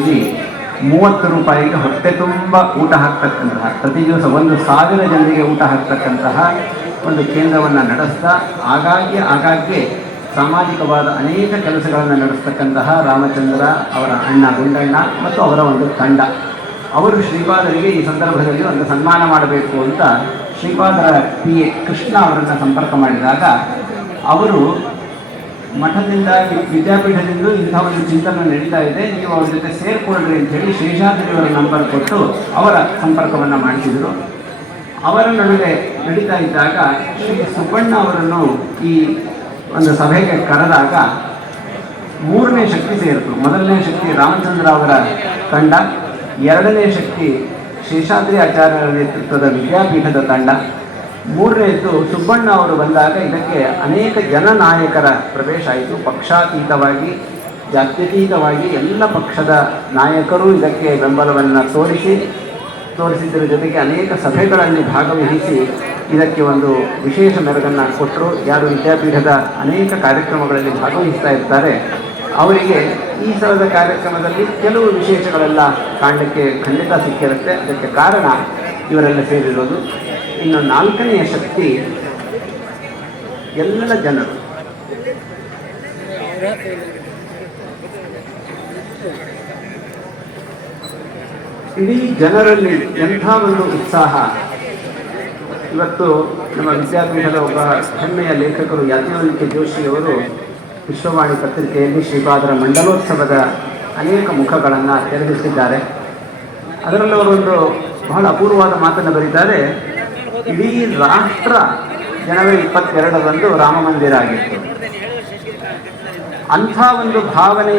ಶಾಲೆಯಲ್ಲಿ ಮೂವತ್ತು ರೂಪಾಯಿಗೆ ಹೊಟ್ಟೆ ತುಂಬ ಊಟ ಹಾಕ್ತಕ್ಕಂತಹ, ಪ್ರತಿ ದಿವಸ ಒಂದು ಸಾವಿರ ಜನರಿಗೆ ಊಟ ಹಾಕ್ತಕ್ಕಂತಹ ಒಂದು ಕೇಂದ್ರವನ್ನು ನಡೆಸ್ತಾ, ಆಗಾಗ್ಗೆ ಆಗಾಗ್ಗೆ ಸಾಮಾಜಿಕವಾದ ಅನೇಕ ಕೆಲಸಗಳನ್ನು ನಡೆಸ್ತಕ್ಕಂತಹ ರಾಮಚಂದ್ರ ಅವರ ಅಣ್ಣ ಗುಂಡಣ್ಣ ಮತ್ತು ಅವರ ಒಂದು ತಂಡ. ಅವರು ಶ್ರೀಪಾದರಿಗೆ ಈ ಸಂದರ್ಭದಲ್ಲಿ ಒಂದು ಸನ್ಮಾನ ಮಾಡಬೇಕು ಅಂತ ಶ್ರೀಪಾದರ ಪಿ ಎ ಕೃಷ್ಣ ಅವರನ್ನು ಸಂಪರ್ಕ ಮಾಡಿದಾಗ ಅವರು ಮಠದಿಂದ ವಿದ್ಯಾಪೀಠದಿಂದ ಇಂಥ ಒಂದು ಚಿಂತನೆ ನಡೀತಾ ಇದೆ. ನೀವು ಅವ್ರ ಜೊತೆ ಸೇರಿಕೊಳ್ಳ್ರಿ ಅಂತ ಹೇಳಿ ಶೇಷಾದ್ರಿಯವರ ನಂಬರ್ ಕೊಟ್ಟು ಅವರ ಸಂಪರ್ಕವನ್ನು ಮಾಡಿಸಿದರು. ಅವರ ನಡುವೆ ನಡೀತಾ ಇದ್ದಾಗ ಶ್ರೀ ಸುಬ್ಬಣ್ಣ ಅವರನ್ನು ಈ ಒಂದು ಸಭೆಗೆ ಕರೆದಾಗ ಮೂರನೇ ಶಕ್ತಿ ಸೇರಿತು ಮೊದಲನೇ ಶಕ್ತಿ ರಾಮಚಂದ್ರ ಅವರ ತಂಡ, ಎರಡನೇ ಶಕ್ತಿ ಶೇಷಾದ್ರಿ ಆಚಾರ್ಯರ ನೇತೃತ್ವದ ವಿದ್ಯಾಪೀಠದ ತಂಡ ಮೂರನೇದ್ದು ಸುಬ್ಬಣ್ಣ ಅವರು ಬಂದಾಗ ಇದಕ್ಕೆ ಅನೇಕ ಜನನಾಯಕರ ಪ್ರವೇಶ ಆಯಿತು. ಪಕ್ಷಾತೀತವಾಗಿ, ಜಾತ್ಯತೀತವಾಗಿ ಎಲ್ಲ ಪಕ್ಷದ ನಾಯಕರು ಇದಕ್ಕೆ ಬೆಂಬಲವನ್ನು ತೋರಿಸಿ, ತೋರಿಸಿದ್ದರ ಜೊತೆಗೆ ಅನೇಕ ಸಭೆಗಳಲ್ಲಿ ಭಾಗವಹಿಸಿ ಇದಕ್ಕೆ ಒಂದು ವಿಶೇಷ ಮೆರುಗನ್ನು ಕೊಟ್ಟರು. ಯಾರು ವಿದ್ಯಾಪೀಠದ ಅನೇಕ ಕಾರ್ಯಕ್ರಮಗಳಲ್ಲಿ ಭಾಗವಹಿಸ್ತಾ ಇರ್ತಾರೆ, ಅವರಿಗೆ ಈ ಸಲದ ಕಾರ್ಯಕ್ರಮದಲ್ಲಿ ಕೆಲವು ವಿಶೇಷಗಳೆಲ್ಲ ಕಾಣಲಿಕ್ಕೆ ಖಂಡಿತ ಸಿಕ್ಕಿರುತ್ತೆ. ಅದಕ್ಕೆ ಕಾರಣ ಇವರೆಲ್ಲ ಸೇರಿರೋದು. ಇನ್ನು ನಾಲ್ಕನೆಯ ಶಕ್ತಿ ಎಲ್ಲ ಜನರು. ಇಡೀ ಜನರಲ್ಲಿ ಎಂಥ ಒಂದು ಉತ್ಸಾಹ. ಇವತ್ತು ನಮ್ಮ ವಿದ್ಯಾಪೀಠದ ಒಬ್ಬ ಹೆಮ್ಮೆಯ ಲೇಖಕರು ಯಾಜ್ಞವಲ್ಕೆ ಜೋಶಿಯವರು ವಿಶ್ವವಾಣಿ ಪತ್ರಿಕೆಯಲ್ಲಿ ಶ್ರೀಪಾದರ ಮಂಡಲೋತ್ಸವದ ಅನೇಕ ಮುಖಗಳನ್ನು ತೆರೆದಿಟ್ಟಿದ್ದಾರೆ. ಅದರಲ್ಲಿ ಅವರೊಂದು ಬಹಳ ಅಪೂರ್ವವಾದ ಮಾತನ್ನು ಬರೀತಾರೆ. ಇಡೀ ರಾಷ್ಟ್ರ ಜನವರಿ ಇಪ್ಪತ್ತೆರಡರಂದು ರಾಮ ಮಂದಿರ ಆಗಿತ್ತು. ಅಂಥ ಒಂದು ಭಾವನೆ,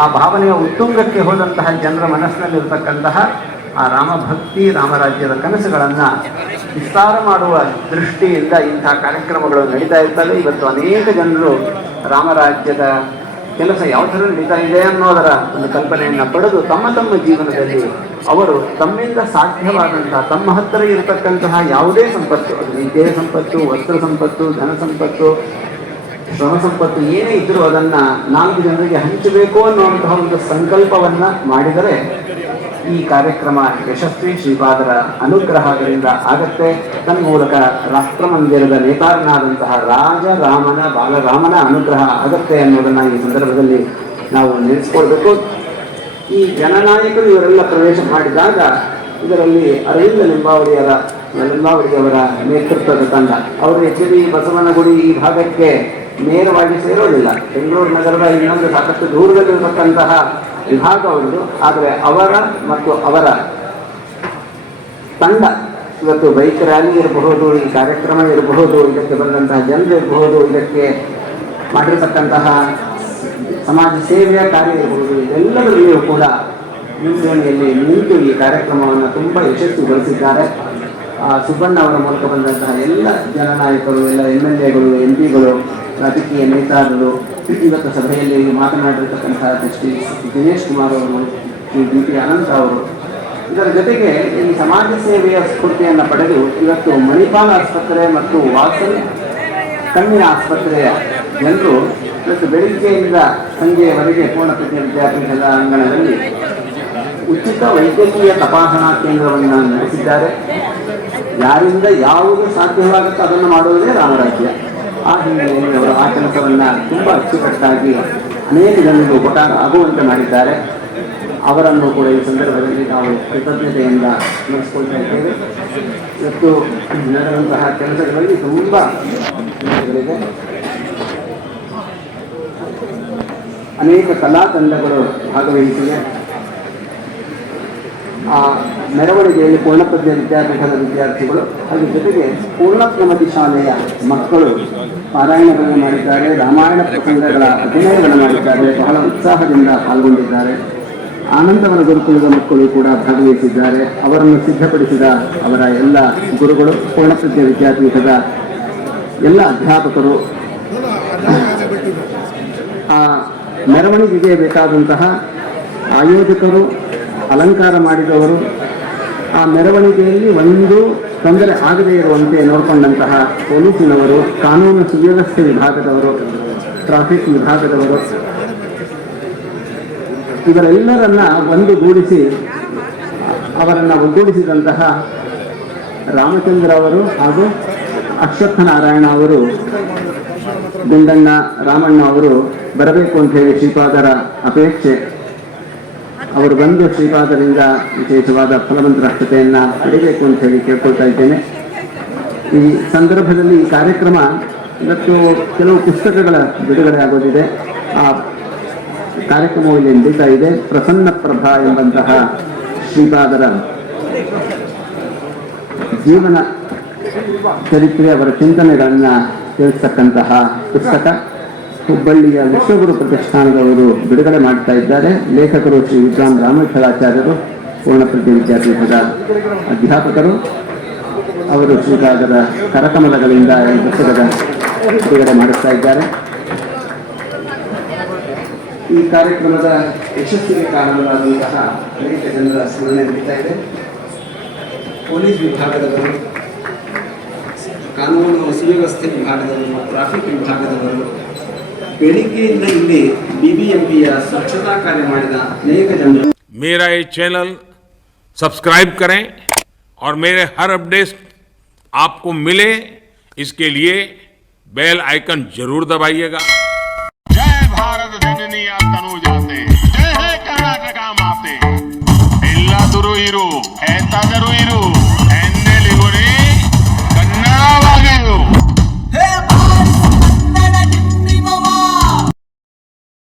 ಆ ಭಾವನೆಯ ಉತ್ತುಂಗಕ್ಕೆ ಹೋದಂತಹ ಜನರ ಮನಸ್ಸಿನಲ್ಲಿರ್ತಕ್ಕಂತಹ ಆ ರಾಮಭಕ್ತಿ, ರಾಮರಾಜ್ಯದ ಕನಸುಗಳನ್ನು ವಿಸ್ತಾರ ಮಾಡುವ ದೃಷ್ಟಿಯಿಂದ ಇಂಥ ಕಾರ್ಯಕ್ರಮಗಳು ನಡೀತಾ ಇರ್ತವೆ. ಇವತ್ತು ಅನೇಕ ಜನರು ರಾಮರಾಜ್ಯದ ಕೆಲಸ ಯಾವ ಥರ ನಡೀತಾ ಇದೆ ಅನ್ನೋದರ ಒಂದು ಕಲ್ಪನೆಯನ್ನು ಪಡೆದು ತಮ್ಮ ತಮ್ಮ ಜೀವನದಲ್ಲಿ ಅವರು ತಮ್ಮಿಂದ ಸಾಧ್ಯವಾದಂತಹ, ತಮ್ಮ ಹತ್ತಿರ ಇರತಕ್ಕಂತಹ ಯಾವುದೇ ಸಂಪತ್ತು, ಅದು ವಿದ್ಯೆಯ ಸಂಪತ್ತು, ವಸ್ತ್ರ ಸಂಪತ್ತು, ಧನ ಸಂಪತ್ತು ಶ್ರಮ ಸಂಪತ್ತು ಏನೇ ಇದ್ರೂ ಅದನ್ನ ನಾಲ್ಕು ಜನರಿಗೆ ಹಂಚಬೇಕು ಅನ್ನುವಂತಹ ಒಂದು ಸಂಕಲ್ಪವನ್ನ ಮಾಡಿದರೆ ಈ ಕಾರ್ಯಕ್ರಮ ಯಶಸ್ವಿ ಶ್ರೀಪಾದರ ಅನುಗ್ರಹಗಳಿಂದ ಆಗತ್ತೆ. ತನ್ಮೂಲಕ ರಾಷ್ಟ್ರ ಮಂದಿರದ ನೇತಾರನಾದಂತಹ ರಾಜ ರಾಮನ ಬಾಲರಾಮನ ಅನುಗ್ರಹ ಆಗತ್ತೆ ಅನ್ನೋದನ್ನ ಈ ಸಂದರ್ಭದಲ್ಲಿ ನಾವು ನೆನೆಸ್ಕೊಳ್ಬೇಕು. ಈ ಜನನಾಯಕರು ಇವರೆಲ್ಲ ಪ್ರವೇಶ ಮಾಡಿದಾಗ ಇದರಲ್ಲಿ ಅರವಿಂದ ಲಿಂಬಾವಳಿಯರ ಲಿಂಬಾವಳಿಯವರ ನೇತೃತ್ವದ ತಂಡ. ಅವರು ಎಚ್ ಬಸವನಗುಡಿ ಈ ಭಾಗಕ್ಕೆ ನೇರವಾಗಿ ಸೇರೋದಿಲ್ಲ. ಬೆಂಗಳೂರು ನಗರದ ಇನ್ನೊಂದು ಸಾಕಷ್ಟು ದೂರದಲ್ಲಿರತಕ್ಕಂತಹ ವಿಭಾಗ ಒಂದು. ಆದರೆ ಅವರ ಮತ್ತು ಅವರ ತಂಡ ಇವತ್ತು ಬೈಕ್ ರ್ಯಾಲಿ ಇರಬಹುದು, ಈ ಕಾರ್ಯಕ್ರಮ ಇರಬಹುದು, ಇದಕ್ಕೆ ಬಂದಂತಹ ಜನರು ಇರಬಹುದು, ಇದಕ್ಕೆ ಮಾಡಿರತಕ್ಕಂತಹ ಸಮಾಜ ಸೇವೆಯ ಕಾರ್ಯ ಇರಬಹುದು, ಇದೆಲ್ಲದರಲ್ಲಿಯೂ ಕೂಡ ಮುಂಚೂಣಿಯಲ್ಲಿ ನಿಂತು ಈ ಕಾರ್ಯಕ್ರಮವನ್ನು ತುಂಬ ಯಶಸ್ವಿಗೊಳಿಸಿದ್ದಾರೆ. ಸುಬ್ಬಣ್ಣ ಅವರ ಮೂಲಕ ಬಂದಂತಹ ಎಲ್ಲ ಜನನಾಯಕರು, ಎಲ್ಲ ಎಂ ಎಲ್ ಎಗಳು, ಎಂ ಪಿಗಳು, ರಾಜಕೀಯ ನೇತಾರರು, ಇವತ್ತು ಸಭೆಯಲ್ಲಿ ಮಾತನಾಡಿರ್ತಕ್ಕಂತಹ ಶ್ರೀ ದಿನೇಶ್ ಕುಮಾರ್ ಅವರು, ಶ್ರೀ ಡಿ ಪಿ ಅನಂತ ಅವರು, ಇದರ ಜೊತೆಗೆ ಈ ಸಮಾಜ ಸೇವೆಯ ಸ್ಫೂರ್ತಿಯನ್ನು ಪಡೆದು ಇವತ್ತು ಮಣಿಪಾಲ್ ಆಸ್ಪತ್ರೆ ಮತ್ತು ವಾಸನ್ ಕಣ್ಣಿನ ಆಸ್ಪತ್ರೆಯ ಜನರು ಇವತ್ತು ಬೆಳಿಗ್ಗೆಯಿಂದ ಸಂಜೆಯವರೆಗೆ ಪೂರ್ಣಪ್ರಜ್ಞ ವಿದ್ಯಾಪೀಠದ ಅಂಗಣದಲ್ಲಿ ಉಚಿತ ವೈದ್ಯಕೀಯ ತಪಾಸಣಾ ಕೇಂದ್ರವನ್ನು ನಡೆಸಿದ್ದಾರೆ. ಯಾರಿಂದ ಯಾವುದು ಸಾಧ್ಯವಾಗುತ್ತೋ ಅದನ್ನು ಮಾಡುವುದೇ ರಾಮರಾಜ್ಯ. ಆ ಹಿನ್ನೆಲೆಯಲ್ಲಿ ಅವರು ಆ ಕೆಲಸವನ್ನು ತುಂಬ ಅಚ್ಚುಕಟ್ಟಾಗಿ ಅನೇಕ ಜನರಿಗೆ ಉಪಕಾರ ಆಗುವಂತೆ ಮಾಡಿದ್ದಾರೆ. ಅವರನ್ನು ಕೂಡ ಈ ಸಂದರ್ಭದಲ್ಲಿ ನಾವು ಕೃತಜ್ಞತೆಯಿಂದ ಸ್ಮರಿಸ್ಕೊಳ್ತಾ ಇದ್ದೇವೆ. ಇವತ್ತು ನಡೆದಂತಹ ಕೆಲಸಗಳಲ್ಲಿ ತುಂಬ ಅನೇಕ ಕಲಾ ತಂಡಗಳು ಭಾಗವಹಿಸಿವೆ. ಆ, ಮೆರವಣಿಗೆಯಲ್ಲಿ ಪೂರ್ಣಪ್ರಜ್ಞ ವಿದ್ಯಾಪೀಠದ ವಿದ್ಯಾರ್ಥಿಗಳು ಅದರ ಜೊತೆಗೆ ಪೂರ್ಣಪ್ರಮತಿ ಶಾಲೆಯ ಮಕ್ಕಳು ಪಾರಾಯಣಗಳನ್ನು ಮಾಡಿದ್ದಾರೆ, ರಾಮಾಯಣ ಪ್ರಸಂಗಗಳ ಅಭಿನಯಗಳನ್ನು ಮಾಡಿದ್ದಾರೆ, ಬಹಳ ಉತ್ಸಾಹದಿಂದ ಪಾಲ್ಗೊಂಡಿದ್ದಾರೆ. ಆನಂದವನ ಗುರುಕುಲದ ಮಕ್ಕಳು ಕೂಡ ಭಾಗವಹಿಸಿದ್ದಾರೆ. ಅವರನ್ನು ಸಿದ್ಧಪಡಿಸಿದ ಅವರ ಎಲ್ಲ ಗುರುಗಳು, ಪೂರ್ಣಪ್ರಜ್ಞ ವಿದ್ಯಾಪೀಠದ ಎಲ್ಲ ಅಧ್ಯಾಪಕರು. ಆ, ಮೆರವಣಿಗೆಗೆ ಬೇಕಾದಂತಹ ಆಯೋಜಕರು ಅಲಂಕಾರ ಮಾಡಿದವರು, ಆ ಮೆರವಣಿಗೆಯಲ್ಲಿ ಒಂದು ತೊಂದರೆ ಆಗದೇ ಇರುವಂತೆ ನೋಡಿಕೊಂಡಂತಹ ಪೊಲೀಸಿನವರು, ಕಾನೂನು ಸುವ್ಯವಸ್ಥೆ ವಿಭಾಗದವರು ಟ್ರಾಫಿಕ್ ವಿಭಾಗದವರು, ಇವರೆಲ್ಲರನ್ನ ಒಂದುಗೂಡಿಸಿ, ಅವರನ್ನು ಒಗ್ಗೂಡಿಸಿದಂತಹ ರಾಮಚಂದ್ರ ಅವರು ಹಾಗೂ ಅಶ್ವತ್ಥನಾರಾಯಣ ಅವರು ಗುಂಡಣ್ಣ ರಾಮಣ್ಣ ಅವರು ಬರಬೇಕು ಅಂತ ಹೇಳಿ ಶ್ರೀಪಾದರ ಅಪೇಕ್ಷೆ. ಅವರು ಬಂದು ಶ್ರೀಪಾದರಿಂದ ವಿಶೇಷವಾದ ಫಲವಂತರಾಷ್ಟ್ರತೆಯನ್ನ ಪಡಿಬೇಕು ಅಂತ ಹೇಳಿ ಕೇಳ್ಕೊಳ್ತಾ ಇದ್ದೇನೆ. ಈ ಸಂದರ್ಭದಲ್ಲಿ ಈ ಕಾರ್ಯಕ್ರಮ ಇವತ್ತು ಕೆಲವು ಪುಸ್ತಕಗಳ ಬಿಡುಗಡೆ ಆಗೋದಿದೆ. ಆ ಕಾರ್ಯಕ್ರಮವು ಇಲ್ಲಿ ನಡೀತಾ ಇದೆ. ಪ್ರಸನ್ನ ಪ್ರಭಾ ಎಂಬಂತಹ ಶ್ರೀಪಾದರ ಜೀವನ ಚರಿತ್ರೆ ಅವರ ಚಿಂತನೆಗಳನ್ನು ತಿಳಿಸ್ತಕ್ಕಂತಹ ಪುಸ್ತಕ. ಹುಬ್ಬಳ್ಳಿಯ ವಿಶ್ವಗುರು ಪ್ರತಿಷ್ಠಾನದವರು ಬಿಡುಗಡೆ ಮಾಡ್ತಾ ಇದ್ದಾರೆ. ಲೇಖಕರು ಶ್ರೀ ವಿದ್ವಾನ್ ರಾಮೇಶ್ವರಾಚಾರ್ಯರು ಪೂರ್ಣಪ್ರಜ್ಞೆ ವಿದ್ಯಾಪೀಠದ ಅಧ್ಯಾಪಕರು, ಅವರು ಶ್ರೀಕಾಗದ ಕರಕಮಲಗಳಿಂದ ಈ ಪುಸ್ತಕದ ಬಿಡುಗಡೆ ಮಾಡುತ್ತಾ ಇದ್ದಾರೆ. ಈ ಕಾರ್ಯಕ್ರಮದ ಯಶಸ್ಸಿಗೆ ಕಾರಣವಾದಂತಹ ಅನೇಕ ಜನರ ಸ್ಮರಣೆ ನಡೀತಾ ಇದೆ. ಪೊಲೀಸ್ ವಿಭಾಗದವರು, ಕಾನೂನು ಸುವ್ಯವಸ್ಥೆ ವಿಭಾಗದವರು ಟ್ರಾಫಿಕ್ ವಿಭಾಗದವರು मेरा ये चैनल सब्सक्राइब करें और मेरे हर अपडेट्स आपको मिले इसके लिए बेल आइकन ज़रूर दबाइएगा। जय भारत जय कर्नाटका माते। दुरु